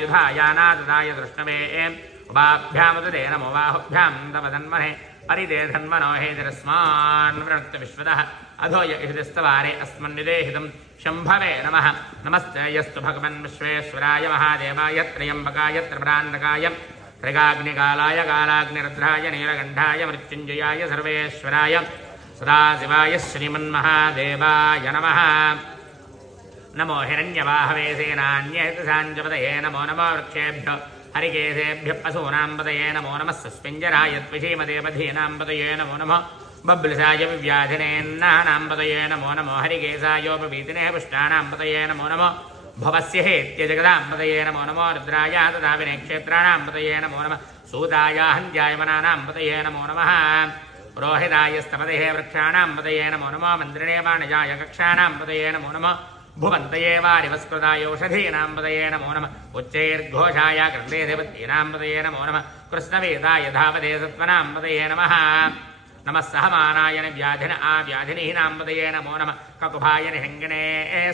युधायानाददाय दृष्णवे उभाभ्यामुददे नमो बाहुभ्यां तव धन्मने परिदे धन्मनो हेतिरस्मान् वृणक्त विश्वदः अधोय इषितस्तवारे अस्मन्निदेहितं शम्भवे नमः नमस्ते यस्तु भगवन् विश्वेश्वराय महादेवाय त्र्यम्बकाय त्रिपुरान्तकाय त्रिगाग्निकालाय कालाग्निरुद्राय नीलकण्ठाय मृत्युञ्जयाय सर्वेश्वराय सदाशिवाय श्रीमन्महादेवाय नमः नमो हिरण्यवाहवे सेनान्यहितसाञ्जपतये नमो नमो वृक्षेभ्यो हरिकेशेभ्यः पशूनां पतये नमो नमः सुस्पिञ्जराय त्विषीमदेवधीनां पतये नमो नमः बब्लसाय विव्याधिनेन्नानां पतये नमो नमो हरिकेशायोपवीतिने पुष्टानां पतये नमो नमो भवस्य हेत्यजगदां पतये नमो नमो रुद्राय तदाविने क्षेत्राणां पतये नमो नमः सूताय हन्त्याय वनानां पतये नमो नमः पुरोहिताय स्तपतये वृक्षाणां पतये नमो नमो मन्त्रिणे वाणिजाय कक्षाणां पतये नमो नमः भुवन्तये वारिवस्कृताय औषधीनां पतये नमो नमः उच्चैर्घोषाय कृते देवतीनां पतये नमो नमः कृष्णवेदाय धावते सत्त्वनां पतये नमः नमः सहमानाय व्याधिन आव्याधिनीनां पतये नमो नमः ककुभाय निषङ्गणे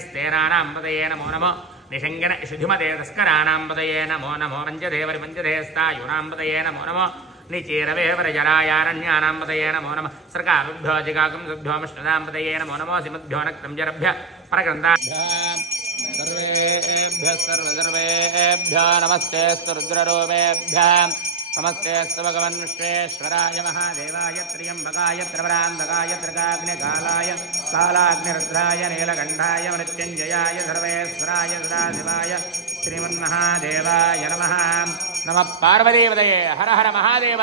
स्तेराणां पतये नमो नमः निषङ्गन इषुधिमते तस्कराणां पतये नमो नमो वञ्जदेवरिवञ्जदे स्तायूनां पतये नमो नमो निचेरवेवरजरायारण्यानां पतये नमो नमः सर्गाभ्यो जिगागुंसभ्योमष्टदां पतये नमो नमो सिमद्भ्यो नक्तं जरभ्य परग्रन्थाभ्यः सर्वेभ्यो नमस्तेऽस्तु रुद्ररूपेभ्यः नमस्तेऽस्तु भगवन् विश्वेश्वराय महादेवाय त्र्यम्बकाय त्रिपुरान्तकाय त्रिकाग्निकालाय कालाग्निरुद्राय नीलकण्ठाय मृत्युञ्जयाय सर्वेश्वराय सदाशिवाय श्रीमन्महादेवाय नमः नमः पार्वतीपतये हर हर महादेव।